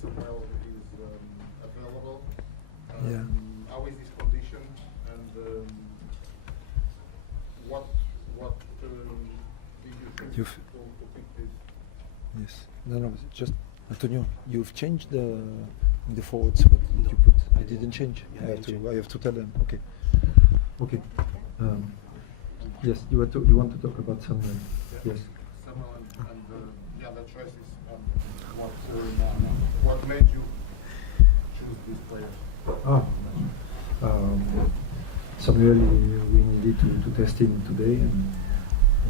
Samuel is available. Yeah. How is his condition, and what did you think You've- to pick this? Yes. No, just Antonio, you've changed the forwards. What did you put? I didn't change. Yeah, I have to tell them. Okay. Okay. Yes, you want to talk about some? Yes. Samuel and the choices. What made you choose these players? Samuel, we needed to test him today, and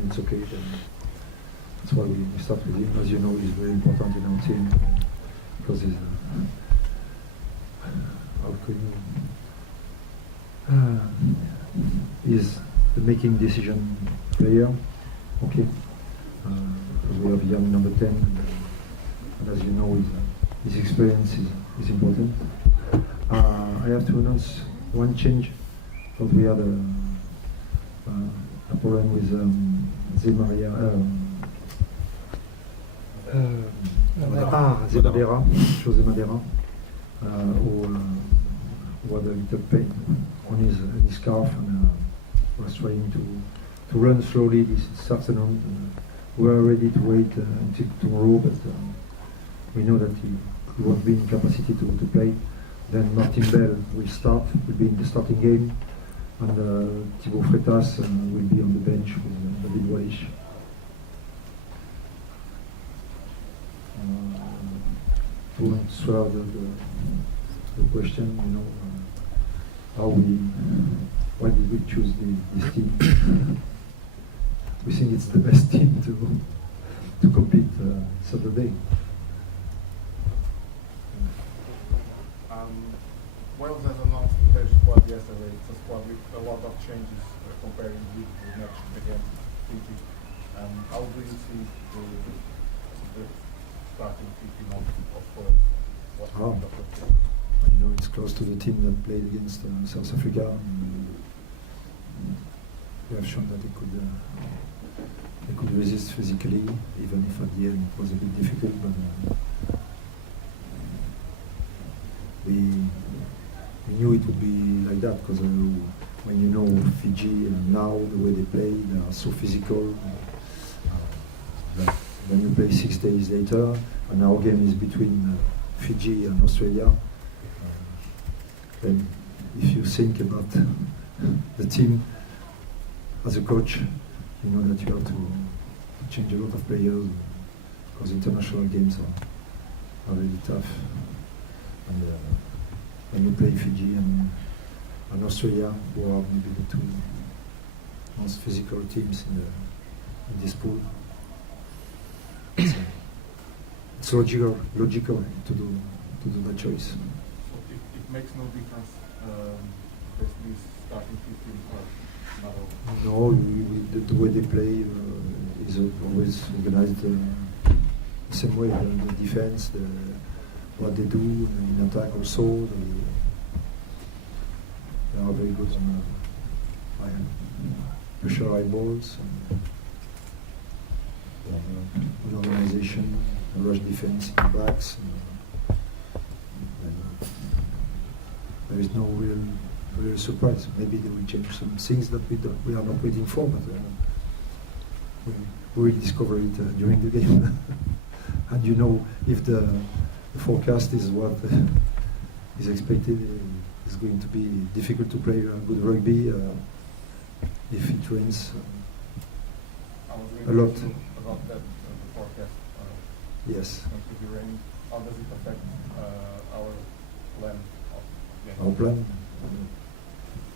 it's okay. That's why we start with him. As you know, he's very important in our team because he's how could you? He's the making decision player. Okay, because we have a young number 10, and as you know, his experience is important. I have to announce one change, because we had a problem with José Madeira, who had a little pain on his calf, and was trying to run slowly this afternoon. We are ready to wait until tomorrow, but we know that he won't be in capacity to play. Then Martin Bell will be in the starting game, and Thibaut Freitas will be on the bench with David Wallisch. To answer the question, why did we choose this team? We think it's the best team to compete Saturday. Wales has announced their squad yesterday. It's a squad with a lot of changes comparing with the match against Fiji. How do you see the starting 15 of Wales? It's close to the team that played against South Africa. We have shown that they could resist physically, even if at the end it was a bit difficult. But we knew it would be like that, because when you know Fiji and now the way they play, they are so physical. When you play 6 days later, and our game is between Fiji and Australia, then if you think about the team as a coach, you know that you have to change a lot of players, because international games are really tough. And when you play Fiji and Australia, who are maybe the two most physical teams in this pool, it's logical to do that choice. So it makes no difference this starting 15 or not all? No, the way they play is always organized the same way. The defense, what they do in attack also, they are very good on pressure high balls, good organization, rush defense in the backs. There is no real surprise. Maybe they will change some things that we are not waiting for, but we will discover it during the game. And if the forecast is what is expected, it's going to be difficult to play good rugby if it rains a lot. About that, the forecast. Yes. Going to be raining. How does it affect our plan of game? Our plan?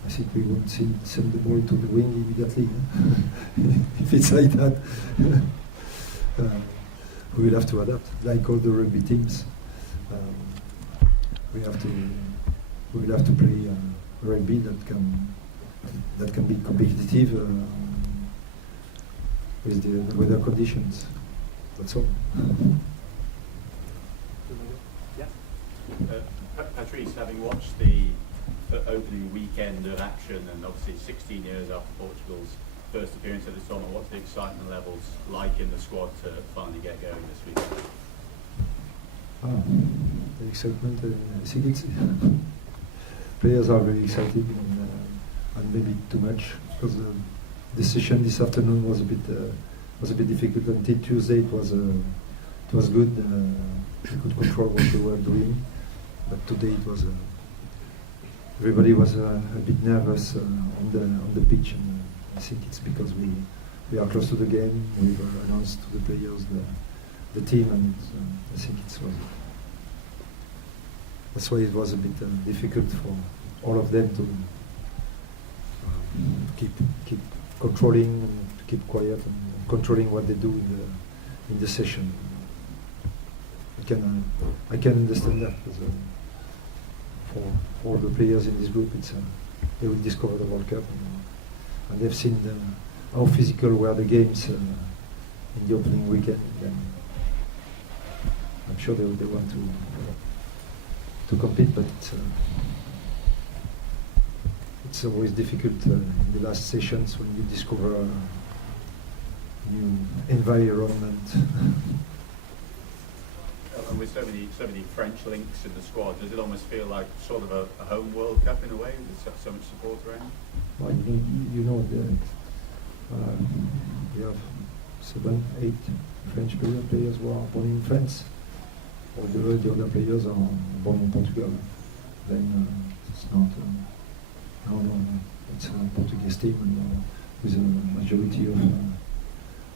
I think we won't send the ball to the wing immediately. If it's like that, we will have to adapt, like all the rugby teams. We will have to play rugby that can be competitive with the weather conditions. That's all. Yeah. Patrice, having watched the opening weekend of action, and obviously 16 years after Portugal's first appearance at the tournament, what's the excitement levels like in the squad to finally get going this weekend? the excitement. I think it's players are very excited and maybe too much because the session this afternoon was a bit difficult. Until Tuesday it was good. We could control what they were doing, but today it was everybody was a bit nervous on the pitch, and I think it's because we are close to the game. We've announced to the players the team, and I think that's why it was a bit difficult for all of them to keep controlling and to keep quiet and controlling what they do in the session. I can understand that because for all the players in this group, they will discover the World Cup and they've seen how physical were the games in the opening weekend. And I'm sure they want to compete, but it's always difficult in the last sessions when you discover a new environment. And with so many French links in the squad, does it almost feel like sort of a home World Cup in a way, with so much support around? Well, you know we have 7, 8 French players who are born in France. All the other players are born in Portugal. Then it's not. No, it's a Portuguese team, and with a majority of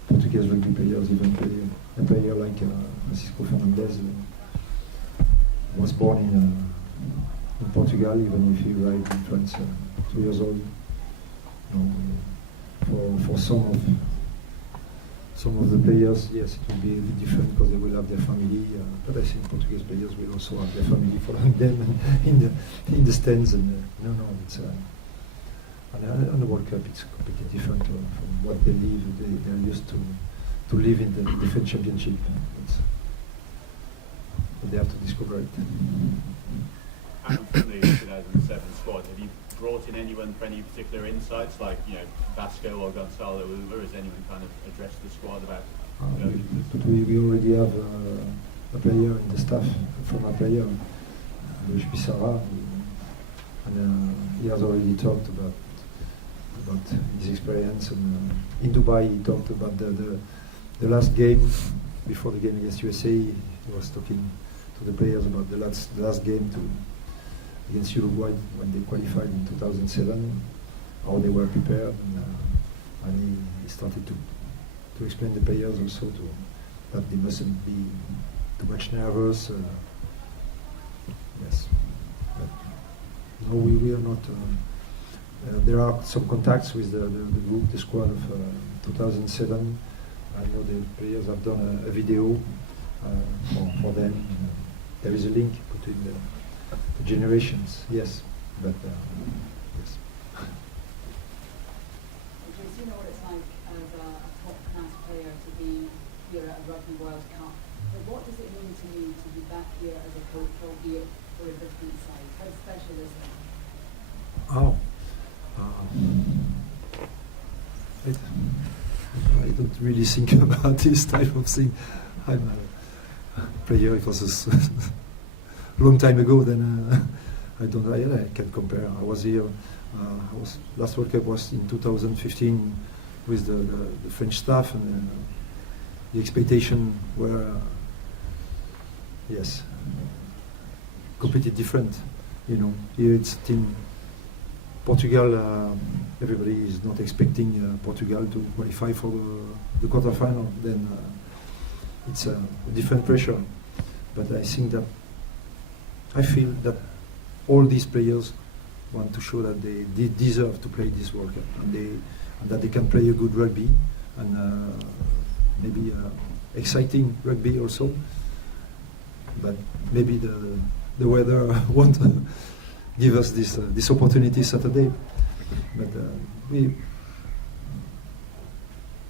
Portuguese rugby players. Even a player like Francisco Fernandez was born in Portugal, even if he arrived in France 2 years old. For some of the players, yes, it will be a bit different because they will have their family. But I think Portuguese players will also have their family following them in the stands. And it's on the World Cup, it's completely different from what they live. They're used to live in the French Championship. But they have to discover it. And from the 2007 squad, have you brought in anyone for any particular insights, like Vasco or Gonzalo Uva? Has anyone kind of addressed the squad about? But we already have a player in the staff, a former player, Luis Pissarra, and he has already talked about his experience. And in Dubai, he talked about the last game before the game against USA. He was talking to the players about the last game against Uruguay when they qualified in 2007, how they were prepared, and he started to explain the players also that they mustn't be too much nervous. Yes, but no, we are not. There are some contacts with the group, the squad of 2007. I know the players have done a video for them. There is a link between the generations, yes, but yes. Because you know what it's like as a top-class player to be here at a Rugby World Cup. But what does it mean to you to be back here as a coach, albeit for a different side? How special is it? Oh, I don't really think about this type of thing. I'm a player. It was a long time ago. Then I can't compare. I was here. Last World Cup was in 2015 with the French staff, and the expectation were yes, completely different. Here it's team Portugal. Everybody is not expecting Portugal to qualify for the quarterfinal. Then it's a different pressure. But I feel that all these players want to show that they deserve to play this World Cup, and that they can play a good rugby, and maybe exciting rugby also. But maybe the weather won't give us this opportunity Saturday. But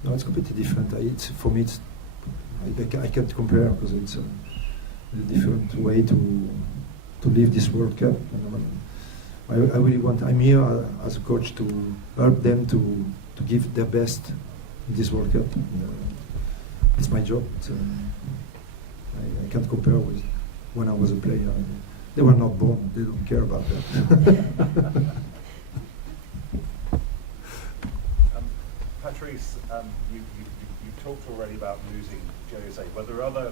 it's completely different. For me, I can't compare because it's a different way to live this World Cup. I really I'm here as a coach to help them to give their best in this World Cup. It's my job. I can't compare with when I was a player. They were not born. They don't care about that. Patrice, you talked already about losing Jose. Were there other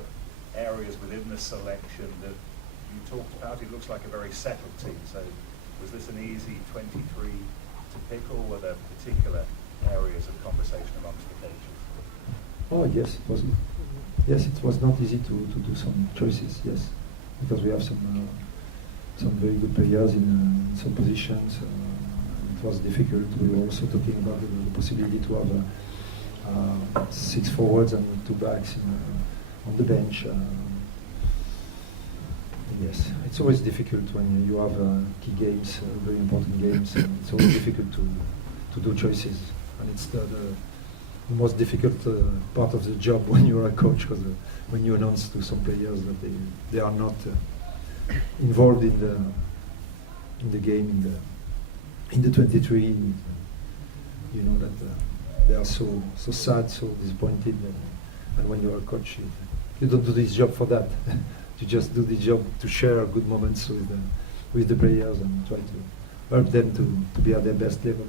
areas within the selection that you talked about? It looks like a very settled team. So was this an easy 23 to pick, or were there particular areas of conversation amongst the coaches? Oh yes, it was. Yes, it was not easy to do some choices. Yes, because we have some very good players in some positions. It was difficult. We were also talking about the possibility to have 6 forwards and 2 backs on the bench. Yes, it's always difficult when you have key games, very important games. It's always difficult to do choices, and it's the most difficult part of the job when you're a coach, because when you announce to some players that they are not involved in the game, in the 23, you know that they are so sad, so disappointed, and when you're a coach, you don't do this job for that. You just do the job to share good moments with the players and try to help them to be at their best level.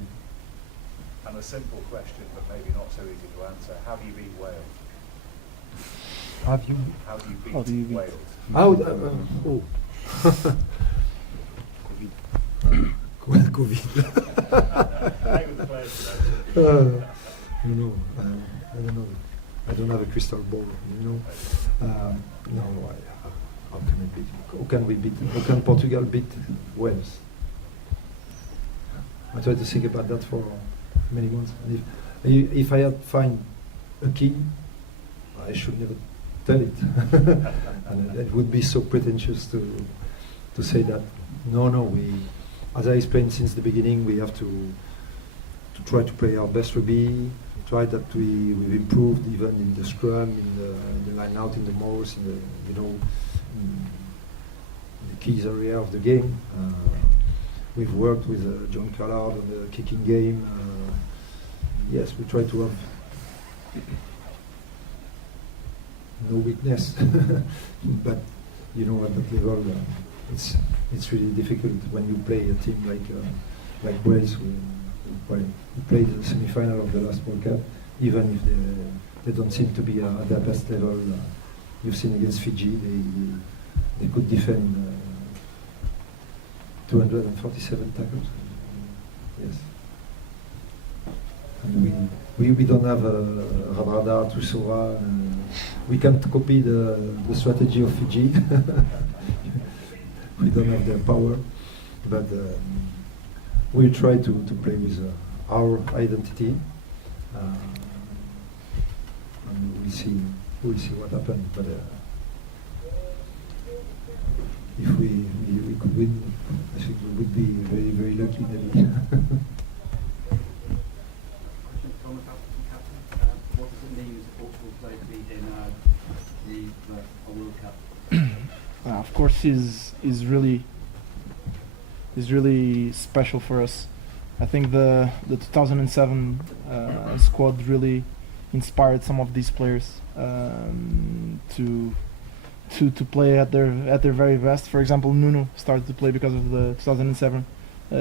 And a simple question, but maybe not so easy to answer. How do you beat Wales? Have you? How do you beat How do you beat- Wales? COVID. Play with the players today. I don't know. I don't have a crystal ball, you know. How can I beat? How can Portugal beat Wales? I tried to think about that for many months. And if I had find a key, I should never tell it. And it would be so pretentious to say that. No. As I explained since the beginning, we have to try to play our best rugby. Try that we've improved even in the scrum, in the line out, in the moves, in the keys area of the game. We've worked with John Callard on the kicking game. Yes, we try to have no weakness, but you know, at that level, it's really difficult when you play a team like Wales. We played the semi-final of the last World Cup, even if they don't seem to be at their best level. You've seen against Fiji, they could defend 247 tackles. Yes. And we don't have Radradar, Trisora. We can't copy the strategy of Fiji. We don't have their power, but we try to play with our identity, and we'll see what happens. But if we could win, I think we would be very, very lucky. Maybe. What does it mean as Portugal player to be in a World Cup? Of course, is really special for us. I think the 2007 squad really inspired some of these players to play at their very best. For example, Nuno started to play because of the 2007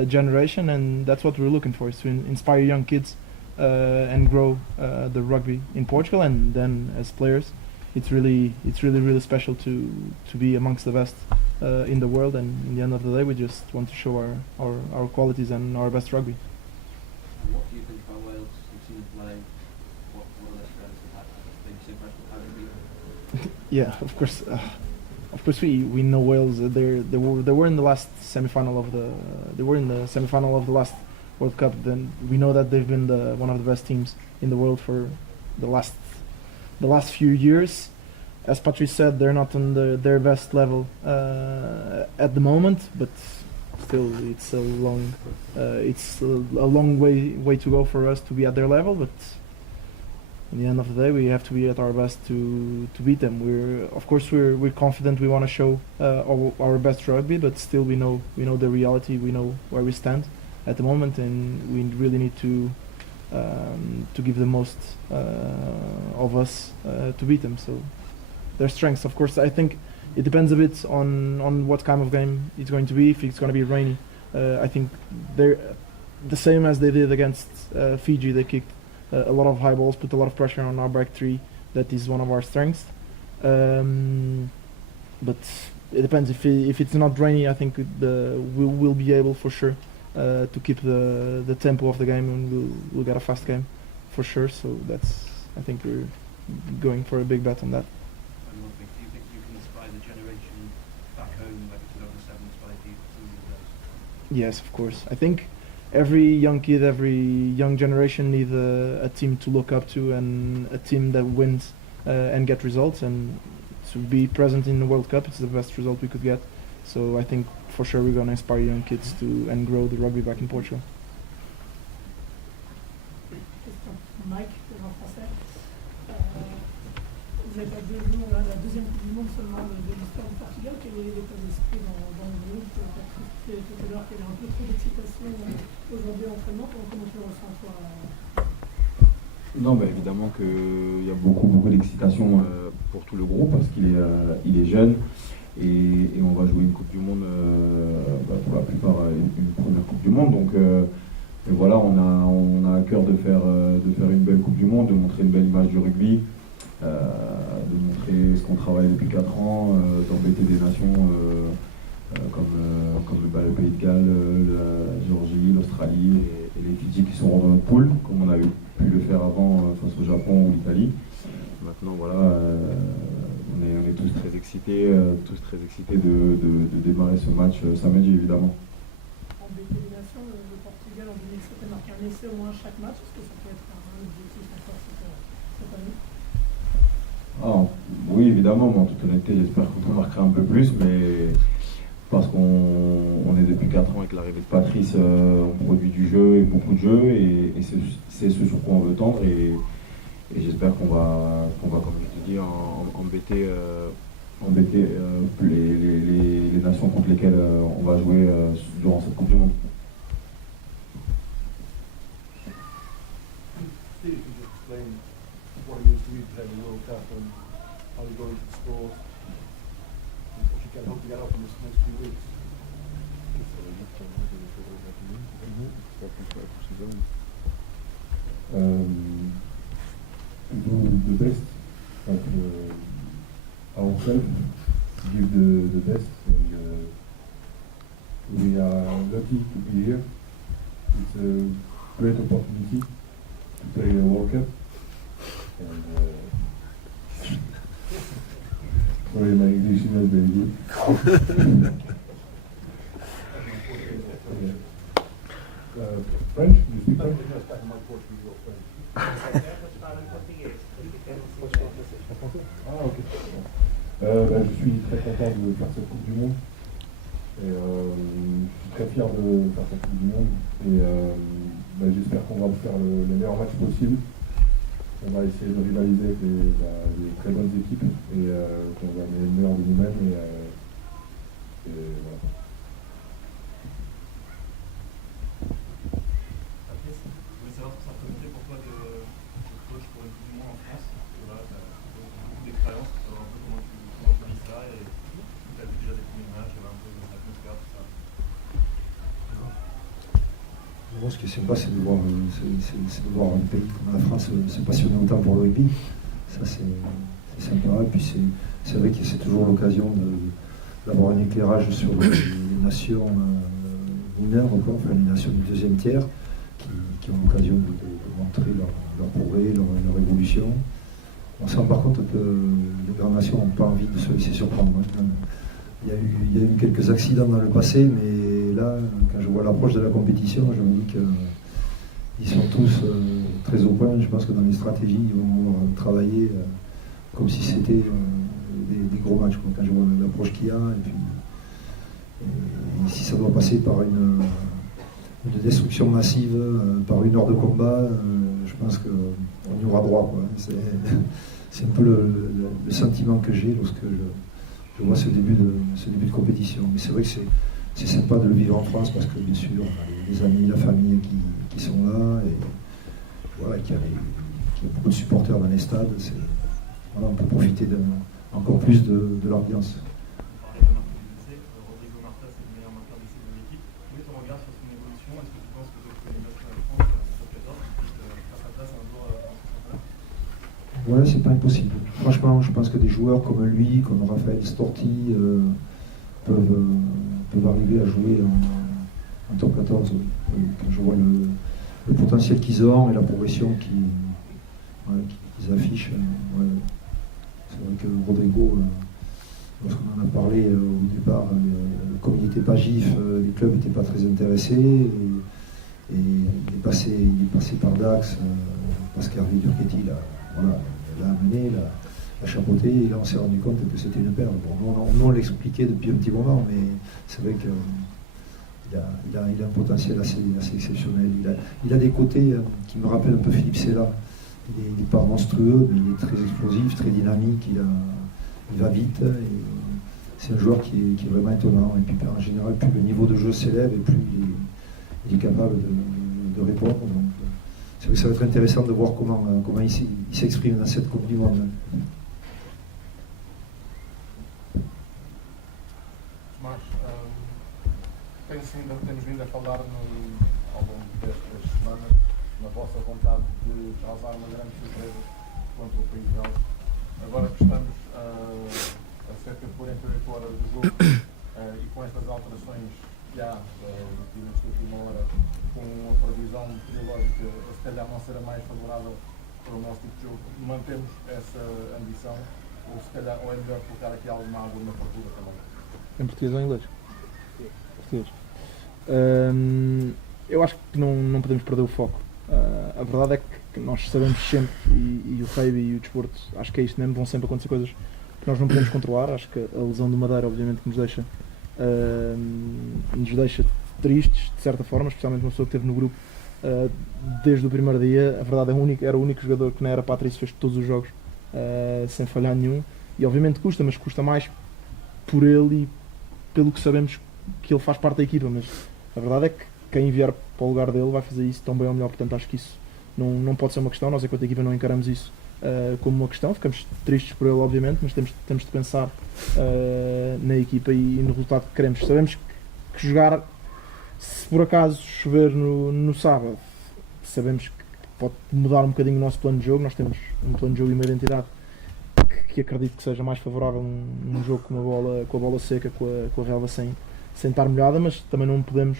generation, and that's what we're looking for: is to inspire young kids and grow the rugby in Portugal. And then as players, it's really special to be amongst the best in the world. And in the end of the day, we just want to show our qualities and our best rugby. And what do you think about Wales? You've seen them play. What are their strengths and how do you impressed with how they beat them? Yeah, of course we know Wales. They were in the last semi-final of the last World Cup. Then we know that they've been one of the best teams in the world for the last few years. As Patrice said, they're not on their best level at the moment, but still it's a long way to go for us to be at their level. But in the end of the day, we have to be at our best to beat them. We're confident. We want to show our best rugby, but still we know the reality. We know where we stand at the moment, and we really need to give the most of us to beat them. So their strengths, of course, I think it depends a bit on what kind of game it's going to be. If it's going to be rainy, I think they're the same as they did against Fiji. They kicked a lot of high balls, put a lot of pressure on our back three. That is one of our strengths. But it depends. If it's not rainy, I think we'll be able for sure to keep the tempo of the game, and we'll get a fast game for sure. So I think we're going for a big bet on that. And one thing, do you think you can inspire the generation back home, like 2007 inspired you through your days? Yes, of course. I think every young kid, every young generation needs a team to look up to and a team that wins and get results. And to be present in the World Cup, it's the best result we could get. So I think for sure we're going to inspire young kids and grow the rugby back in Portugal. Mike, en français. Vous avez pas 2 jours, la deuxième Coupe du Monde seulement de l'histoire du Portugal. Quel est l'état d'esprit dans le groupe? Tu as tout à l'heure qu'il y avait un peu trop d'excitation aujourd'hui à l'entraînement. Comment tu le ressens, toi? Non, bah évidemment qu'il y a beaucoup d'excitation pour tout le groupe parce qu'il est jeune et on va jouer une Coupe du Monde, pour la plupart une première Coupe du Monde. Donc et voilà, on a à cœur de faire une belle Coupe du Monde, de montrer une belle image du rugby, de montrer ce qu'on travaille depuis 4 ans, d'embêter des nations comme le Pays de Galles, la Géorgie, l'Australie et les Fidji qui sont dans notre poule, comme on avait pu le faire avant face au Japon ou l'Italie. Maintenant voilà, on est tous très excités de démarrer ce match samedi évidemment. Embêter les nations, le Portugal en 2007 a marqué un essai au moins chaque match. Est-ce que ça peut être un objectif encore cette année? Oui évidemment, mais en toute honnêteté j'espère qu'on en marquera un peu plus, mais parce qu'on est depuis 4 ans avec l'arrivée de Patrice, on produit du jeu et beaucoup de jeux et c'est ce sur quoi on veut tendre et j'espère qu'on va comme je te dis embêter les nations contre lesquelles on va jouer durant cette Coupe du Monde. Steve, could you explain what it is for you to play the World Cup and how you go into the sport and what you can hope to get up in this next few weeks? To do the best of ourselves, give the best, and we are lucky to be here. It's a great opportunity to play a World Cup. And sorry, my English is not very good. French? You speak French? Ok. Je suis très content de faire cette Coupe du Monde. Et, je suis très fier de faire cette Coupe du Monde. Et j'espère qu'on va faire le meilleur match possible. On va essayer de rivaliser avec les très bonnes équipes et qu'on va donner le meilleur de nous-mêmes. Et voilà. Moi, ce qui est sympa, c'est de voir un pays comme la France se passionner autant pour le rugby. Ça, c'est sympa. Et puis, c'est vrai que c'est toujours l'occasion d'avoir un éclairage sur les nations mineures, enfin, les nations du deuxième tiers, qui ont l'occasion de montrer leur progrès, leur évolution. On sent par contre que les grandes nations n'ont pas envie de se laisser surprendre. Il y a eu quelques accidents dans le passé, mais là, quand je vois l'approche de la compétition, je me dis qu'ils sont tous très au point. Je pense que dans les stratégies, ils vont travailler comme si c'était des gros matchs. Quand je vois l'approche qu'il y a, et si ça doit passer par une destruction massive, par 1 heure de combat, je pense qu'on y aura droit, quoi. C'est un peu le sentiment que j'ai lorsque je vois ce début de compétition. Mais c'est vrai que c'est sympa de le vivre en France parce que bien sûr, on a les amis, la famille qui sont là et voilà, qu'il y a beaucoup de supporters dans les stades. Voilà, on peut profiter encore plus de l'ambiance. Ouais, c'est pas impossible. Franchement, je pense que des joueurs comme lui, comme Raphaël Storti, peuvent arriver à jouer en top 14. Quand je vois le potentiel qu'ils ont et la progression qu'ils affichent, ouais. C'est vrai que Rodrigo, lorsqu'on en a parlé au départ, comme il n'était pas GIF, les clubs n'étaient pas très intéressés. Et il est passé par Dax, parce qu'Hervé Durquetti l'a amené, l'a chapeauté, et là on s'est rendu compte que c'était une perle. Bon, nous on l'expliquait depuis un petit moment, mais c'est vrai qu'il a un potentiel assez exceptionnel. Il a des côtés qui me rappellent un peu Philippe Sella. Il n'est pas monstrueux, mais il est très explosif, très dynamique, il va vite. Et c'est un joueur qui est vraiment étonnant. Et puis en général, plus le niveau de jeu s'élève et plus il est capable de répondre. Donc, c'est vrai que ça va être intéressant de voir comment il s'exprime dans cette Coupe du Monde. Mas temos vindo a falar ao longo destas semanas na vossa vontade de causar uma grande surpresa contra o País de Gales. Agora que estamos a cerca de 48 horas do jogo e com estas alterações já nesta última hora, com a previsão meteorológica se calhar não será mais favorável para o nosso tipo de jogo, mantemos essa ambição ou se calhar ou é melhor colocar aqui alguma água na fartura também? Em português ou em inglês? Português. Eu acho que não podemos perder o foco. A verdade é que nós sabemos sempre, e o rugby e o desporto, acho que é isto mesmo, vão sempre acontecer coisas que nós não podemos controlar. Acho que a lesão do Madeira, obviamente, que nos deixa tristes, de certa forma, especialmente uma pessoa que esteve no grupo desde o primeiro dia. A verdade era o único jogador que não era Patrício, fez todos os jogos sem falhar nenhum, e obviamente custa, mas custa mais por ele e pelo que sabemos que ele faz parte da equipa, mas a verdade é que quem vier para o lugar dele vai fazer isso tão bem ou melhor, portanto acho que isso não pode ser uma questão. Nós enquanto equipa não encaramos isso como uma questão, ficamos tristes por ele obviamente, mas temos de pensar na equipa e no resultado que queremos. Sabemos que jogar, se por acaso chover no sábado, sabemos que pode mudar um bocadinho o nosso plano de jogo. Nós temos um plano de jogo e uma identidade que acredito que seja mais favorável num jogo com a bola seca, com a relva sem estar molhada, mas também não podemos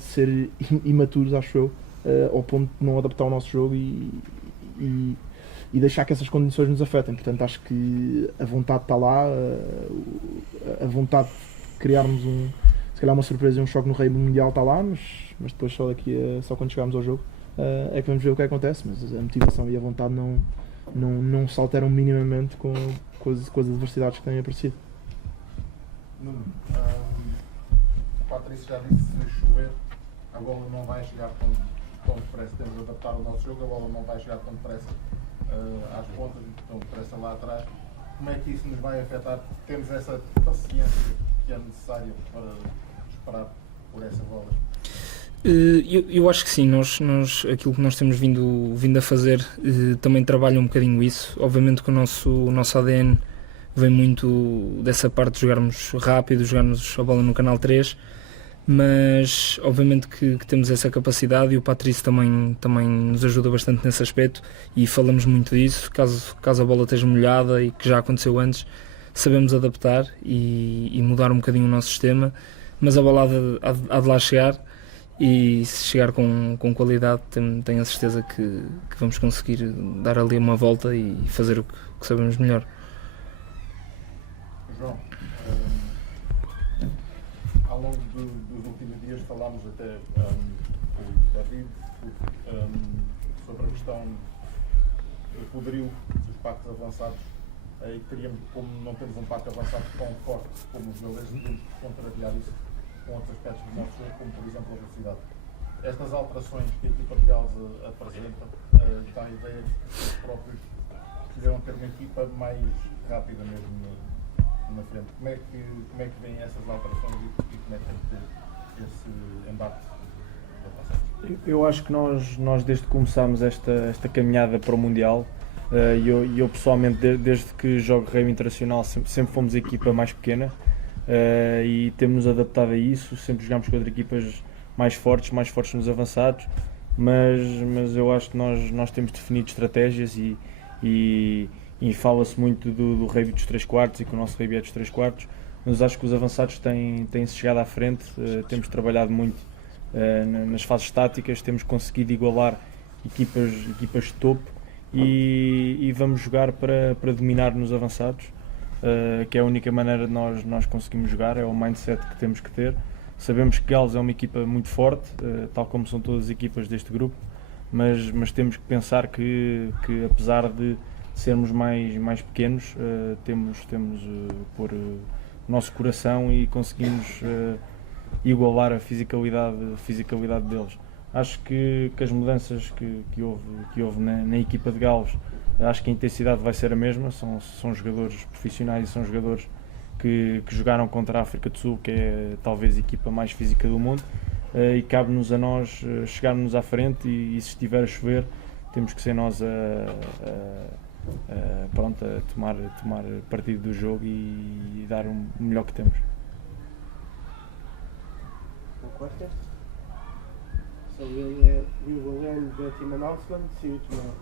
ser imaturos, acho eu, ao ponto de não adaptar o nosso jogo e deixar que essas condições nos afetem. Portanto, acho que a vontade está lá, a vontade de criarmos se calhar uma surpresa e um choque no rei mundial está lá, mas depois só quando chegarmos ao jogo é que vamos ver o que acontece. Mas a motivação e a vontade não se alteram minimamente com as adversidades que têm aparecido. Nuno, o Patrício já disse que se chover a bola não vai chegar tão depressa. Temos de adaptar o nosso jogo, a bola não vai chegar tão depressa às pontas, tão depressa lá atrás. Como é que isso nos vai afetar? Temos essa paciência que é necessária para esperar por essas bolas? Eu acho que sim, nós aquilo que nós temos vindo a fazer também trabalha um bocadinho isso. Obviamente que o nosso ADN vem muito dessa parte de jogarmos rápido, jogarmos a bola no canal 3, mas obviamente que temos essa capacidade e o Patrício também nos ajuda bastante nesse aspecto e falamos muito disso. Caso a bola esteja molhada e que já aconteceu antes, sabemos adaptar e mudar um bocadinho o nosso sistema, mas a bola há de lá chegar. E se chegar com qualidade, tenho a certeza que vamos conseguir dar ali uma volta e fazer o que sabemos melhor. João, ao longo dos últimos dias falámos até com o David sobre a questão do poderio dos pactos avançados e teríamos, como não temos um pacto avançado tão forte como os galeses, temos que contrariar isso com outros aspectos do nosso jogo, como por exemplo a velocidade. Estas alterações que a equipa de Gales apresenta dá a ideia que os próprios quiseram ter uma equipa mais rápida mesmo na frente. Como é que vêm essas alterações e como é que tem que ter esse embate? Eu acho que nós desde que começámos esta caminhada para o Mundial, eu pessoalmente desde que jogo rugby internacional sempre fomos a equipa mais pequena. E temos-nos adaptado a isso, sempre jogámos contra equipas mais fortes nos avançados, mas eu acho que nós temos definido estratégias e e fala-se muito do rugby dos 3/4 e que o nosso rugby é dos 3/4, mas acho que os avançados têm-se chegado à frente, temos trabalhado muito nas fases táticas, temos conseguido igualar equipas de topo e vamos jogar para dominar nos avançados, que é a única maneira de nós conseguimos jogar, é o mindset que temos que ter. Sabemos que Gales é uma equipa muito forte, tal como são todas as equipas deste grupo, mas temos que pensar que apesar de sermos mais pequenos, temos pôr o nosso coração e conseguimos igualar a fisicalidade deles. Acho que as mudanças que houve na equipa de Gales, acho que a intensidade vai ser a mesma, são jogadores profissionais e são jogadores que jogaram contra a África do Sul, que é talvez a equipa mais física do mundo, e cabe-nos a nós chegarmos à frente e se estiver a chover temos que ser nós a tomar partido do jogo e dar o melhor que temos. No questions? So we will end the team announcement. See you tomorrow.